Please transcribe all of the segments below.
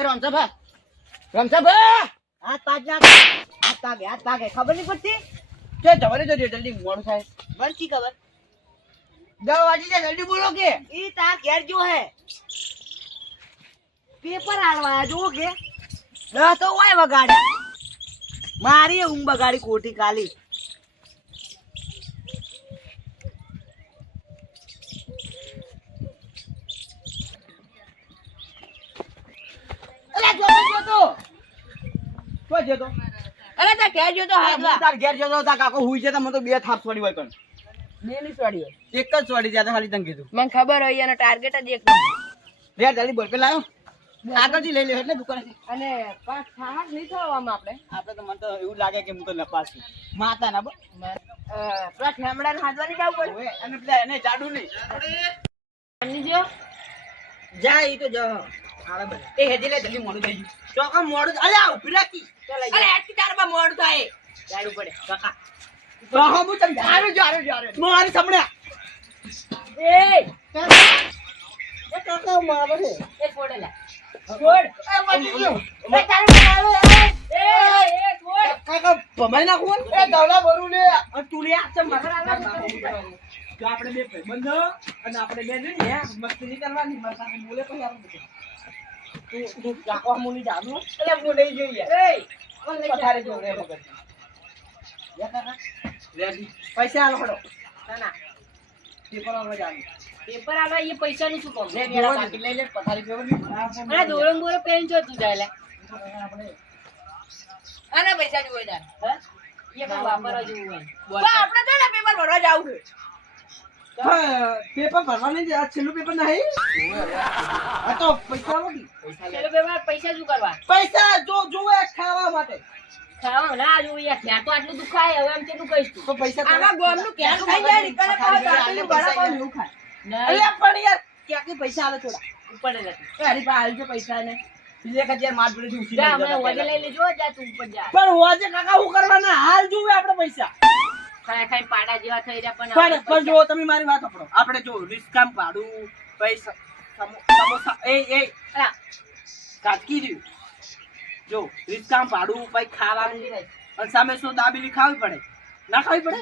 એ રમસભા રમસભા! હાથ પાછ નાખ. હાથ પાકે હાથ પાકે ખબર નહીં પડતી? જવાની તો જલ્દી મોડું થાય. મને શી ખબર? દસ વાગી જાય જલ્દી બોલો કે. ઈ તાર ઘેર જો હે. પેપર આલવા જો કે. દસ તો હોય વગાડ્યા મારી ઊંઘ બગાડી કોટી કાલી અરે જો જો તો. તો જો તો? અરે તાર ઘેર જો તો તાર ઘેર જતો તા કાકો હુઈ જતા મને તો બે થાપ છોડી હોય પણ. મેલી છોડી એક જ છોડી જ્યાં ખાલી તને કીધું. મને ખબર હોય એનો ટાર્ગેટ જ એક રે જલ્દી બોલ પેલા આવ્યો આગળથી લઈ લે એટલે દુકાને અને પાંચ થાક નહીં થવામાં આપણે. આપણે તો મને તો એવું લાગે કે હું તો નપાસ છું. માતા ના પેલા ઠેમડા ને હાથવાની જવું પડે. અને પેલા એને જાડુ નહીં. એમની જેવો. તો જા એ હેજી લે જલ્દી મોડું થઈ ગયું. ચોકા મોડું અલે ઊભી રાખી. અરે આટલી તાર પર મોડ થાય. જાડું પડે કાકા તો હું તને જાડું જાડું જાડું મારી સાંભળ્યા. એ એ કાકા મારે છે એ છોડે લે. છોડ. એ વાજી ગયો એ તારે મારે એ એ છોડ. કાકા ભમાઈ નાખું એ દવલા ભરું લે. અને તું લે આ મગર આલા આપણે બે ભાઈબંધો અને આપણે બે ને મસ્તી નહીં કરવાની. મારા સાથે બોલે પછી આપણે તું તું મુની જાદુ એટલે હું નહીં જોઈએ એ પથારે જો રે રેડી. પૈસા આલો હડો. ના ના. પેપર આલો જાનું પેપર આલા એ પૈસા નું શું કામ? લે મેરા કાકી લઈ લે પથારી પેપર અરે દોરંગ બોરો પેન છો તું જાય લે. આના પૈસા જોઈ જાય હે? એ પણ વાપરવા જેવું હોય. આપણે તો પેપર ભરવા જાવું છે. પેપર ભરવાની છે આ છેલ્લું પેપર નહીં? આ તો પૈસા નથી છેલ્લું પેપર પૈસા શું કરવા? પૈસા જો જોવે ખાવા માટે. ખાવા ના જોવું યાર તો આટલું દુખાય હવે આમ કેટલું કહીશ તો? પૈસા આમાં ગોમનું ક્યાં ખાઈ જાય નીકળે પાછું દાંતેલી બરાબર પૈસા એવું ખાય. અલ્યા પણ યાર ક્યાંથી પૈસા આલે થોડા? ઉપર નથી એ હરી પાસે પૈસા ને બીજે એક માર જોડેથી ઉછીને જા અમે હતા લઈ લેજો જા તું ઉપર જા. પણ હોજે કાકા હું કરવાના? હાલ જોવે આપણે પૈસા. ખાઈ ખાઈ પાડા જેવા થઈ રહ્યા પણ પણ પણ જો તમે મારી વાત સાંભળો. આપણે જો રિસ્કામ પાડું પૈસા સમોસા એ એ. કાટકી રહ્યું. જો રિસ્કામ પાડું પછી ખાવાનું. અને સામે શું દાબેલી ખાવી પડે? ના ખાવી પડે?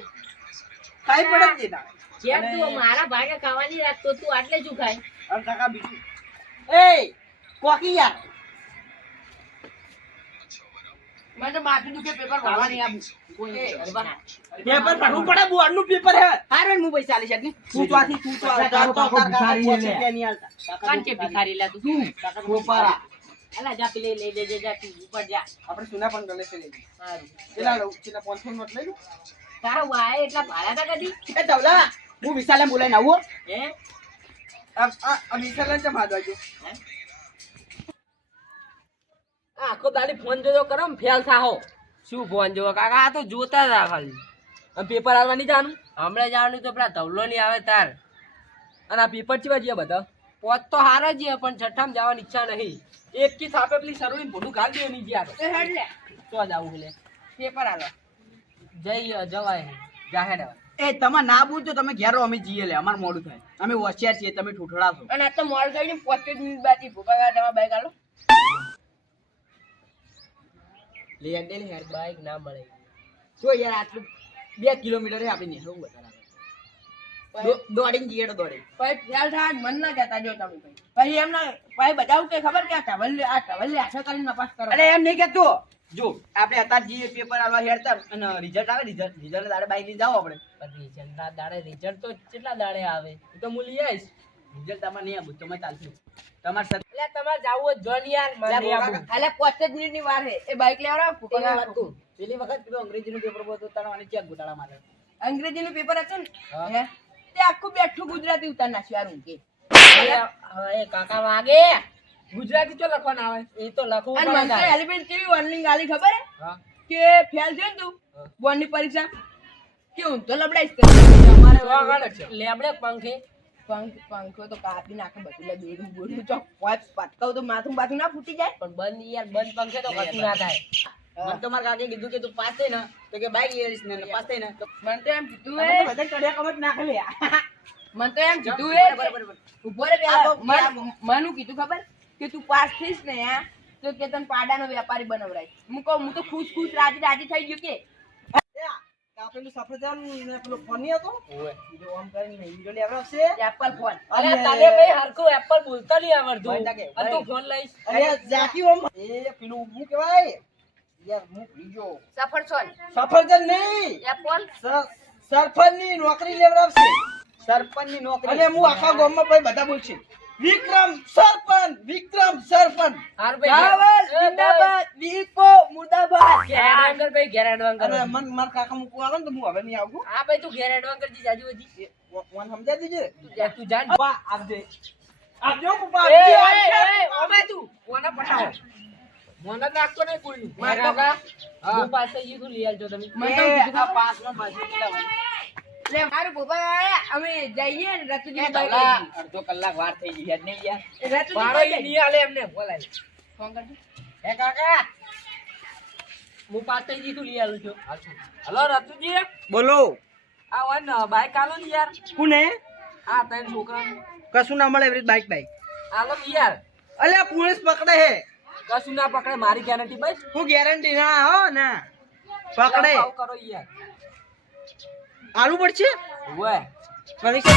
ખાવી પડે જ નહીં જેમ તું મારા ભાગે ખાવાની રાત તો તું આટલે જ ખાય અને કાકા બીજું એ કોકી યાર. મને તો માથું દુખે પેપર ભરવા નહીં આપું. એ, અરે વાહ. પેપર ભરવું પડે બોર્ડનું પેપર હે. હારે હું પૈસા આલીશ એટલે તું તો આથી તું તો આ- તારો કાકો ભિખારી છે લે. નહીં આલતા. કાન કે ભિખારી લે તું? તું કાકા તો અલા જા પેલે લઈ લેજે જા તું ઉપર જા. આપણે સુના પણ ગલે છે લઈ સારું કેટલા લઉં કેટલા પાંચસો નોટ લઈ લઉં. તારા વાય એટલા ભાડા તા કદી? એ ધવલા હું વિશાલે બોલાઈને આવું હો. હે? આ વિશાલે ચમ હાથ વાગ્યો? આખો દાડી ફોન જોજો કરો ફેલ થાહો. શું ફોન જોવો? કાકા આ તો જોતા જ આ ખાલી અને પેપર આવવા નહીં જાનું હમણાં જવાનું તો પેલા ધવલો નહીં આવે તાર. અને આ પેપર ચીવા જઈએ બધા? પોત તો હારા જઈએ પણ છઠ્ઠામાં જવાની ઈચ્છા નહીં. એક કી થાપે પેલી સરોની ભૂલું ગાલ દે નહીં જ્યાં. હેડ લે. તો જાવું એટલે પેપર આલો જઈ જવાય જાહેર હવે. એ તમે ના બોલજો તમે ઘેર અમે જઈએ લે. અમાર મોડું થાય. અમે હોશિયાર છીએ તમે ઠૂઠડા છો. અને આ તો મોડું ગઈ ને પોતે જ મિનિટ બાકી ભૂપા તમે બાઈક આલો લે યાર, લે યાર બાઈક ના મળે. જો યાર આટલું બે કિલોમીટર હે આપણે નેહરું વધારે દોડીને જઈએ તો દોડી પછી ખ્યાલ થાય મન ના કહેતા જો તમે પછી એમને પછી બધાવું કે ખબર કે આ ટવલ આ ટવલ આશા કરીને તપાસ કરો. અરે એમ નહીં કેતો જો આપણે અત્યારે જઈએ પેપર આવવા હેરતા અને રિઝલ્ટ આવે રિઝલ્ટ રિઝલ્ટ દાડે બાઈક લઈ જાવ આપણે. પણ રિઝલ્ટના દાડે રિઝલ્ટ તો કેટલા દાડે આવે? તો હું લઈ આવીશ. રિઝલ્ટ તમારે નહીં આવું તમે ચાલશું. તમારે એટલે તમારે જાવું જોન યાર મને એટલે પોતે જ મિનિટ વાર છે એ બાઈક લેવડાવો ભૂપા વાત કહું. પેલી વખત પેલું અંગ્રેજીનું પેપર હતું તારા મને ચેક ગોટાળા મારે અંગ્રેજી નું પેપર હતું ને? તે આખું બેઠું ગુજરાતી ઉતાર નાખ્યું યાર ઊંઘે હવે હવે કાકા વાગે. ગુજરાતી લખવાના આવે? એ તો લખવું અને મને એલિમેન્ટ કેવી warning આલી ખબર હે? કે ફેલ થયો ને તું હા. બોર્ડની પરીક્ષા? કે હું તો લબડાઈશ. લેબડે પંખે પંખ પંખો તો કાપી નાખે બધું લે દોરું બોરું ચોક પાંચ પટકાવ તો માથું બાથું ના ફૂટી જાય. પણ બંધ યાર બંધ પંખે તો કશું ના થાય. મને તો મારા કાકે કીધું કે તું પાસે થઈ ને તો કે બાઈક લેરીસ ને પાસે થઈ ને મને તો એમ કીધું એ બધા ચડિયા કમર નાખે લે. મને તો એમ કીધું હે બરાબર, બરાબર. ઊભો રે પેલા મન- કીધું ખબર? કે તું પાસ થઈશ ને તો કે તને પાડાનો વેપારી બનાવરાય હું કહું હું તો ખુશ ખુશ રાજી રાજી થઈ ગયો કે. એ આ, આ પેલું સફરજન ને પેલો ફોની હતો? બીજો આમ કરીને હીરો લેવડાવશે. એપલ ફોન અરે તને ભાઈ હરખું એપલ બોલતા નહીં આવડતું અને તું ફોન લઈશ. અને ઝાંકી આમ, એ પેલું હું કહેવાય? યાર, હું ભૂલી ગયો. સફરજન સફરજન નહીં એપલ સર- સરપંચની નોકરી નોકરી. અને હું આખા ગામમાં ભાઈ બધા બોલશે. વિક્રમ સરપંચ વિક્રમ સરપંચ. હાર ભાઈ વીકો મુર્દાબાદ. ઘેર ભાઈ ઘેર એડવાન મન માર કાકા મૂકવા આવે ને તો હું હવે નહીં આવું. હા ભાઈ તું ઘેર એડવાન જાજુ હજી. વન સમજાઈ દેજે? તું જાન પપ્પા આપજે આપજો પપ્પા આપજે, એ આપજે. એ ઓમે તું કોને પટાવો. મને નાખતો નહીં કોઈનું મારે મારે હું પાસે ઈ તું લઈ આવજો તમે. મને તો એ. કીધું આ પાસમાં પાછું કેટલા લે મારું પપ્પા અમે જઈએ ને રતુજી અડધો કલાક વાર થઈ ગઈ નહીં યાર. રતુજી નહીં હાલે એમને બોલાય. ફોન કરજો. એ કાકા હું પાસે તું લઈ આવું છું. હલો રતુજી. બોલો. આ બાઈક આલો ને યાર. કોને? આ ત્રણ છોકરા કશું ના મળે એવરી બાઈક બાઈક. આલો યાર. અલ્યા પોલીસ પકડે હે. કશું ના પકડે મારી ગેરંટી બસ. હું ગેરંટી ના હો ના. પકડે. આવું કરો યાર. આલુ પડશે? ઓય પરીક્ષા